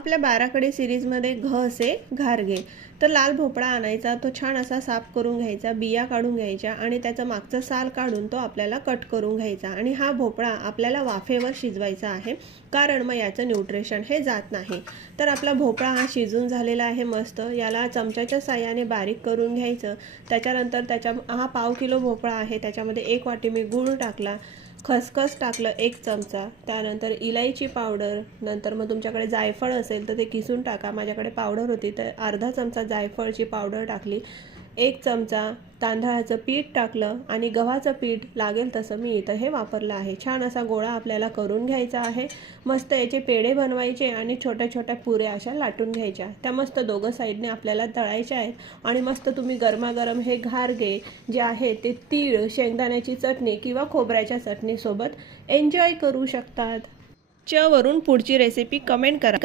आपल्या बाराखडी सिरीजमध्ये घ असे घारगे. तर लाल भोपळा आणायचा, तो छान असा साफ करून घ्यायचा, बिया काढून घ्यायच्या आणि त्याचं मागचं साल काढून तो आपल्याला कट करून घ्यायचा. आणि हा भोपळा आपल्याला वाफेवर शिजवायचा आहे, कारण मग याचं न्यूट्रिशन हे जात नाही. तर आपला भोपळा हा शिजून झालेला आहे मस्त. याला चमच्याच्या साहाय्याने बारीक करून घ्यायचं. त्याच्यानंतर हा पाव किलो भोपळा आहे, त्याच्यामध्ये 1 वाटी मी गूळ टाकला, खसखस टाकलं 1 चमचा, त्यानंतर इलायची पावडर, नंतर मग तुमच्याकडे जायफळ असेल तर ते किसून टाका. माझ्याकडे पावडर होती तर अर्धा चमचा जायफळची पावडर टाकली, 1 चमचा तांदळाचं पीठ टाकलं आणि गव्हाचं पीठ लागेल तसं मी इथं हे वापरलं आहे. छान असा गोळा आपल्याला करून घ्यायचा आहे. मस्त याचे पेढे बनवायचे आणि छोट्या छोट्या पुऱ्या अशा लाटून घ्यायच्या. त्या मस्त दोघं साईडने आपल्याला तळायच्या आहेत. आणि मस्त तुम्ही गरमागरम हे घारगे जे आहे ते तीळ, शेंगदाण्याची चटणी किंवा खोबऱ्याच्या चटणीसोबत एन्जॉय करू शकतात. वरून पुढची रेसिपी कमेंट करा.